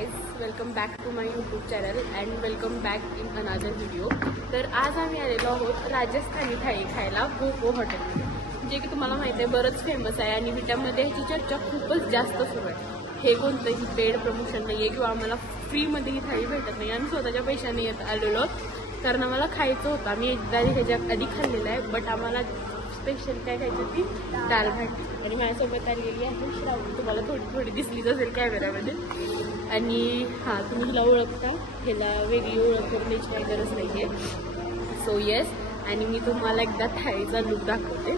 Guys, welcome back to my YouTube channel and welcome back in another video. तर आज आम्ही आलेलो आहोत राजस्थानी थाळी खायला गोगो हॉटेलमध्ये, जे की तुम्हाला माहिती आहे बरंच फेमस आहे आणि विटामध्ये ह्याची चर्चा खूपच जास्त सुरू आहे. हे कोणतंही पेड प्रमोशन नाही आहे किंवा आम्हाला फ्रीमध्ये ही थाळी भेटत नाही. आम्ही स्वतःच्या पैशाने येत आलेलो कारण आम्हाला खायचं होतं. आम्ही एकदा ह्याच्या आधी खाल्लेलं आहे, बट आम्हाला स्पेशल काय खायची होती दाल भाटी. आणि माझ्यासोबत आलेली आहे श्रावणी, तुम्हाला थोडी थोडी दिसलीच असेल कॅमेऱ्यामध्ये. आणि हां, तुम्ही हिला ओळखता, ह्याला वेगळी ओळख करून द्यायची काही गरज नाही आहे. सो येस, आणि मी तुम्हाला एकदा थाळीचा लुक दाखवते.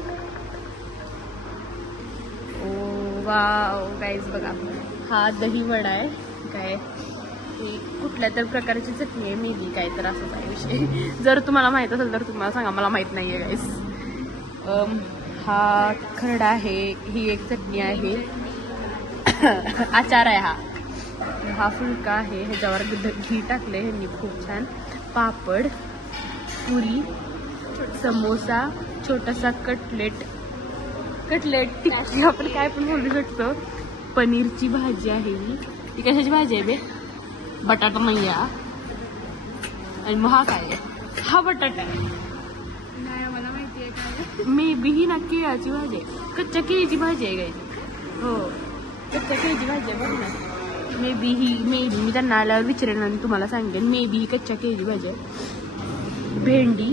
ओ वाव गाईज, बघा हा दही वडा आहे. काय ही कुठल्या तर प्रकारची चटणी आहे, मे बी काय तर असंच आहे विषय. जर तुम्हाला माहीत असेल तर तुम्हाला सांगा, मला माहीत नाही आहे गाईज. हा खरडा आहे, ही एक चटणी आहे, आचार आहे हा फुलका आहे, ह्याच्यावर घी टाकले ह्यांनी खूप छान. पापड, पुरी, समोसा, छोटासा कटलेट टिक्की आपण काय पण बोलू शकतो. पनीरची भाजी आहे ही. ती कशाची भाजी आहे बे? बटाटा नाही आहे. आणि मग हा काय आहे? हा बटाटा आहे. मला माहिती आहे काय, मे बी ही ना केळाची भाजी आहे, कच्च्या केळीची भाजी आहे गायची. हो, कच्च्या केळीची भाजी आहे बघ ना. मे बी मी त्यांना आल्यावर विचारेन आणि तुम्हाला सांगेन. मे बी ही कच्च्या केळीची भाजी आहे. भेंडी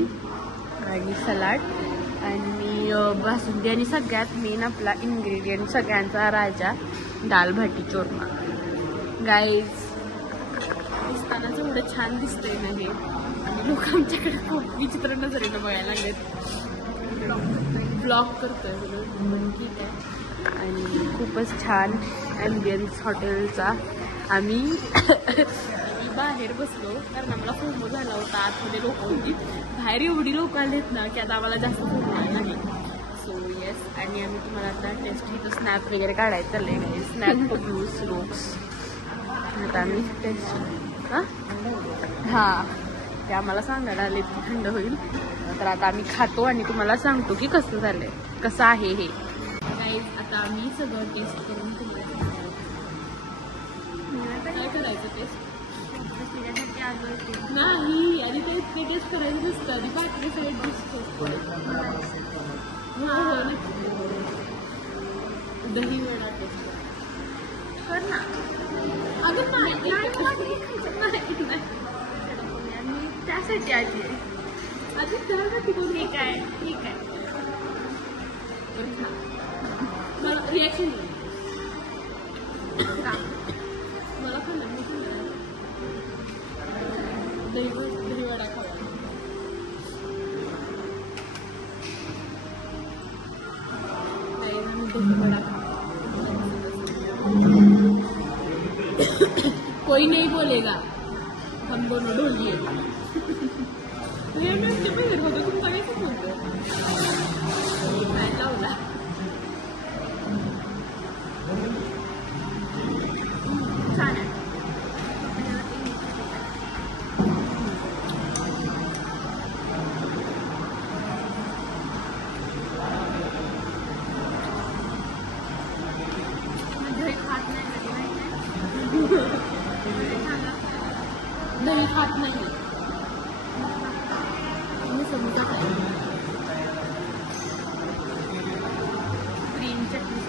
आणि सलाड आणि बासुंदी आणि सगळ्यात मेन आपला इन्ग्रेडियंट, सगळ्यांचा राजा, दाल भाटी चोरमा. गाईज, दिसतानाच एवढं छान दिसतंय ना हे, आणि लोक आमच्याकडे खूप विचित्र नजरेनं बघायला लागलेत. ब्लॉग करतोय म्हणून ठीक आहे. आणि खूपच छान ॲम्बियन्स हॉटेलचा. आम्ही बाहेर बसलो कारण आम्हाला फोमो झाला होता. आतमध्ये लोक होती, बाहेर एवढी लोक आलेत ना की आता आम्हाला जास्त फोमो आला नाही. सो येस, आणि आम्ही तुम्हाला आता टेस्ट इथं स्नॅप वगैरे काढायचं चाललंय गाईज. Snap blues looks. आता आम्ही टेस्ट हां ते आम्हाला सांगायला आले की थंड होईल. तर आता आम्ही खातो आणि तुम्हाला सांगतो की कसं झालंय, कसं आहे हे. गाईज, आता आम्ही सगळं टेस्ट करून काय करायचं टेस्ट नाही, आणि ते टेस्ट करायचं नसतं, आणि बाकी सगळं दिसतो. दही वडा टेस्ट कर ना. अगं नाही, त्यासाठी आली आहे. त्यासाठी कोण? ठीक आहे मला रिॲक्शन मला खाल्लं दही वडा खावा. दही वडा कोई नहीं बोलेगा, हम दोनों ढोलिए. बाहेर होतं, तुमचा काय बोलतो काय लावला. छान आहे. दही खात नाही मी समजा काय. ग्रीन चटणी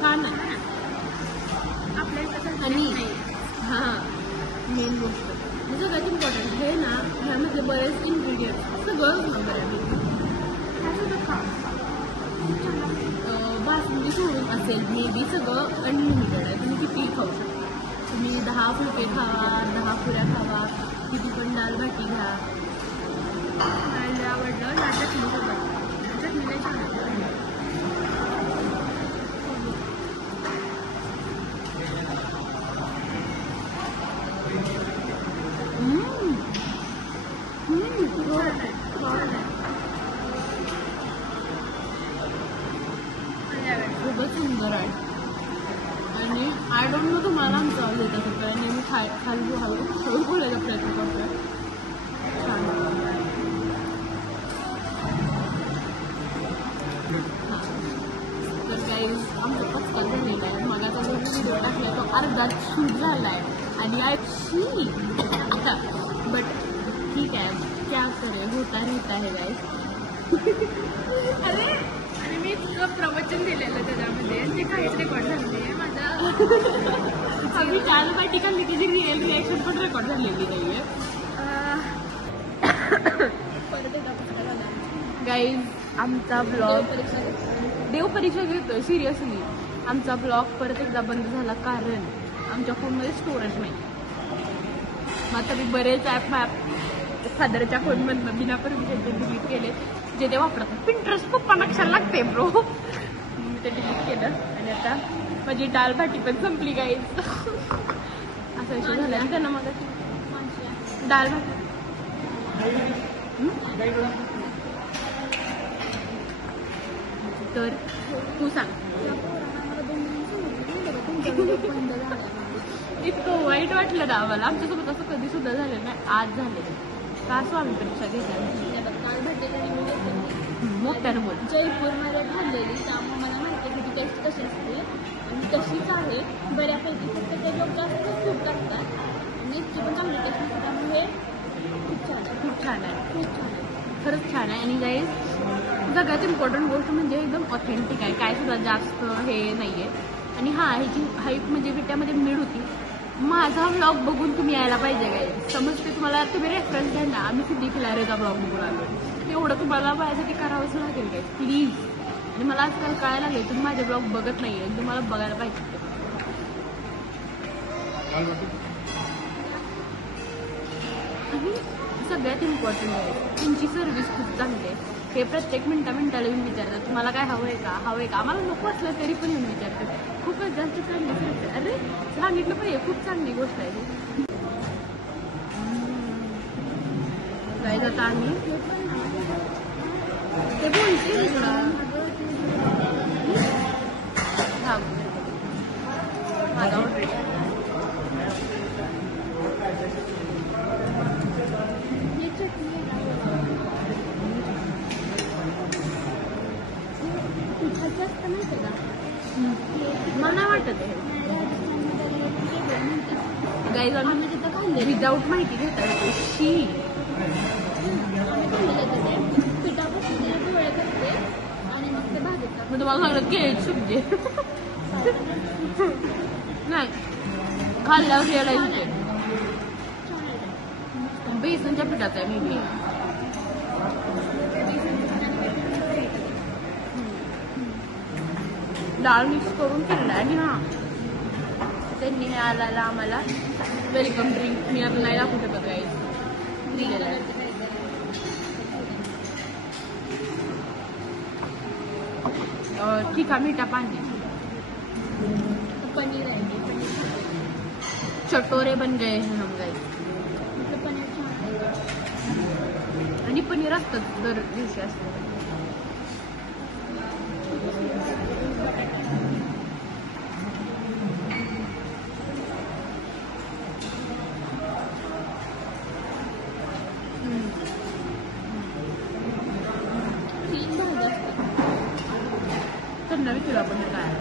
छान आहे आपल्याला. आणि हां, मेन गोष्ट सगळ्यात इम्पॉर्टंट हे ना, ह्यामध्ये बरेच इन्ग्रेडियंट सगळं बऱ्यापैकी. बासुंदी सोडून असेल मे बी सगळं अनलिमिटेड आहे. तुम्ही किती खाऊ शकता. तुम्ही 10 फुलके खावा, 10 पुऱ्या खावा, किती पण दाल भाटी घ्या. आवडलं ना चटणी सोबत, चटणी नाही छान. खूपच सुंदर आहे. आणि आय डोंट नो तुम्हाला आमचं आवाज येत असेल, कारण मी खाली हळू बोलायचा प्रयत्न करतोय. छान. आमचा पचका झालेला आहे. मग आता जो व्हिडिओ टाकला तो अर्धा शूट झाला आहे आणि बट ठीक आहे, क्या करे, होता रहता है गाइस. अरे आणि मी तुझं प्रवचन दिलेलं त्याच्यामध्ये आणि ते काहीच रेकॉर्ड झालं आहे माझा. आम्ही दाल बाटी खाल्ली त्याची रिअल रिॲक्शन पण रेकॉर्ड झालेली नाहीये. परत एकदा पक्का झाला. गाईज आमचा ब्लॉग देवपरीक्षा घेतोय सिरियसली. आमचा ब्लॉग परत एकदा बंद झाला कारण आमच्या फोनमध्ये स्टोरेज नाही. मग आता मी बरेच फादरच्या फोनमधनं बिना परमिशनचे डिलीट केले जे ते वापरतात. पिंटरेस्ट पप्पा नक्षाला लागते ब्रो. मी ते डिलीट केलं आणि आता माझी डाळ भाटी पण संपली गाईज. असा विषय झाला आणि त्यांना मग डाळ भाटी तर तू सांग. इतकं वाईट वाटलं ना आम्हाला. आमच्यासोबत असं कधी सुद्धा झालं नाही, आज झालेलं. का स्वामी परीक्षा घेतल्या मोठ्यानं बोल. जयपूरमध्ये खाल्लेली त्यामुळे मला माहिती आहे की ती टेस्ट कशी असते आणि तशीच आहे बऱ्यापैकी. फक्त ते लोक जास्त खूप टाकतात आणि इतकी पण चांगली टेस्ट असते त्यामुळे खूप छान आहे. खूप छान आहे, खूप छान आहे, खरंच छान आहे. आणि गाईज सगळ्यात इम्पॉर्टंट गोष्ट म्हणजे एकदम ऑथेंटिक आहे, काय सुद्धा जास्त हे नाही आहे. आणि हां, ह्याची हाईट म्हणजे त्यामध्ये मिळ होती. माझा ब्लॉग बघून तुम्ही यायला पाहिजे गाईज. समजते तुम्हाला, तुम्ही रेफरन्स द्या ना. आम्ही सिद्धी खिलारेचा ब्लॉग बघून आलो. तेवढं तुम्हाला माझ्यासाठी करावंच लागेल गाईज प्लीज. आणि मला आजकाल कळायला लागेल तुम्ही माझे ब्लॉग बघत नाही आहे, तुम्हाला बघायला पाहिजे. सगळ्यात इम्पॉर्टंट आहे तुमची सर्व्हिस खूप चांगली आहे. हे प्रत्येक मिनिटाला येऊन विचारतात तुम्हाला काय हवं आहे का, हवं आहे का. आम्हाला नको असलं तरी पण येऊन विचारतात. खूपच जास्त चांगली सर्व्हिस. अरे सांगितलं पाहिजे, खूप चांगली गोष्ट आहे ती. जायचं आता आम्ही ते बोलते माझा ऑर्डर मला वाटत आहे गाईज आम्ही तिथं खाल्ले विदाऊट माहिती घेता येते. शी पिठापासून डोळे करते आणि मग ते भाजतात. मग तुम्हाला सांगत केळी सुबजे नाही खाल्ल्यावर रिअलाइज होते बेसनच्या पिठाचं आहे. मी डाळ मिक्स करून केलं आणि हां त्यांनी हे आला आम्हाला वेलकम ड्रिंक मी आता नाही दाखवू शकत काही दिलेलं आहे. तिखा मीठा पाणी पनीर आहे, चटोरे बन गए हैं हम गाइस. पनीर छान आहे. आणि पनीर असतं दर दिवशी असतं. तीन भाज्या असतात. त्यांना विचारू आपण काय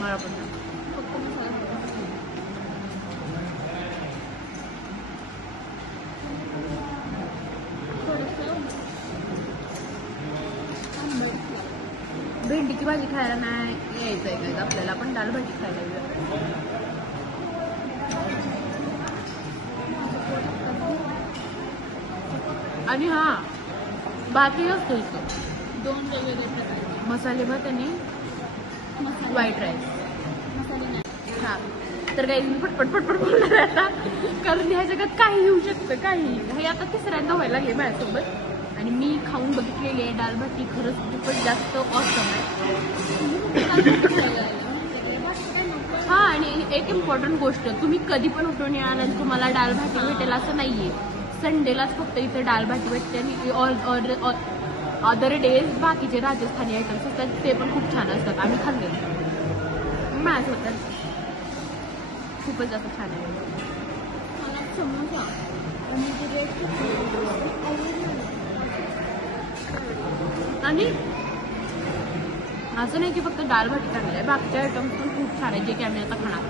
मला पण फक्त मसाला भेंडीची भाजी खायला नाही यायचं आहे का आपल्याला, पण डाळ भाजी खायला येईल. आणि हां भातही असतो इथं, दोन वेगवेगळे प्रकारचे मसाले भात आणि मसाले व्हाईट राईस. मसाले नाही. हां तर काही मी पटपट बोलणार आहे आता, कारण ह्या जगात काही येऊ शकतं काही. हे आता तिसऱ्यांदा व्हायला लागले माझ्यासोबत आणि मी खाऊन बघितलेली आहे डाळ भाटी. खरंच खूपच जास्त ऑसम आहे. हां आणि एक इम्पॉर्टंट गोष्ट, तुम्ही कधी पण उठून याल आणि तुम्हाला डाळ भाटी भेटेल असं नाहीये. संडेलाच फक्त इथे डाळ भाटी भेटते आणि अदर डेज बाकीचे राजस्थानी आयटम्स असतात ते पण खूप छान असतात. आम्ही खाल्ले माझ्यासोबत खूपच जास्त छान आहे. मला समोसा आणि ते रेट आणि असं नाही की फक्त दाल भाटी चांगली आहे, बाकीचे आयटम पण खूप छान आहे जे की आम्ही आता खाणार.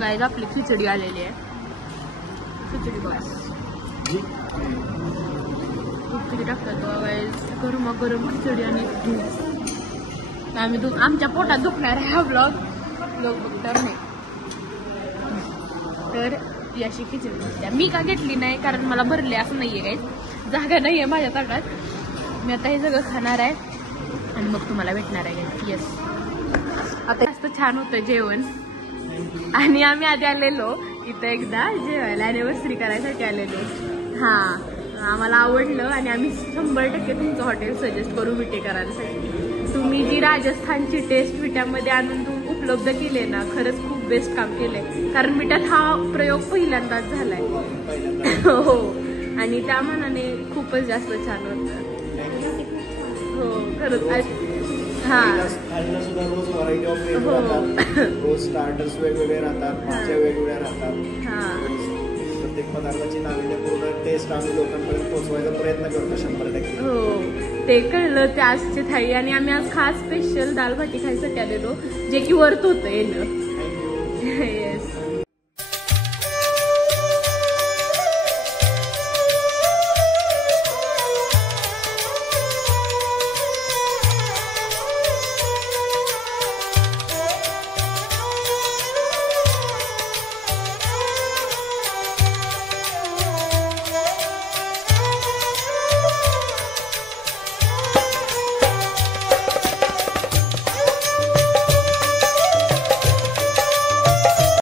गाईज आपली खिचडी आलेली आहे. खिचडी बस किती टाकतात गाईज, गरम खिचडी आणि दूध. आमच्या पोटात दुखणार आहे हा ब्लॉग तर नाही. तर याशी खिचडी मी का घेतली नाही कारण मला भरले असं नाहीये काही, जागा नाहीये माझ्या ताटात. मी आता हे सगळं खाणार आहे आणि मग तुम्हाला भेटणार आहे. येस, आता जास्त छान होतं जेवण. आणि आम्ही आधी आलेलो इथं एकदा जेवायला, अॅनिव्हर्सरी करायसाठी आलेलो. हां, आम्हाला आवडलं आणि आम्ही 100% तुमचं हॉटेल सजेस्ट करू विटेकरांसाठी. तुम्ही जी राजस्थानची टेस्ट विट्यामध्ये आणून उपलब्ध केले ना, खरंच खूप बेस्ट काम केलंय. कारण विट्यात हा प्रयोग पहिल्यांदाच झालाय. हो, आणि त्या मनाने खूपच जास्त छान होतं. हो खरंच. हां रोज व्हरायटी ऑफ मेनू राहतात, रोज स्टार्टर्स वेगवेगळे राहतात, भाज्या वेगवेगळ्या राहतात. हां, प्रत्येक पदार्थाची नाविन्यपूर्ण टेस्ट आम्ही लोकांपर्यंत पोहोचवायचा प्रयत्न करतो 100%. हो ते कळलं ते आजची थाळी. आणि आम्ही आज खास स्पेशल दाल भाटी खायसाठी आलेलो, जे की वर्थ होतं येणं.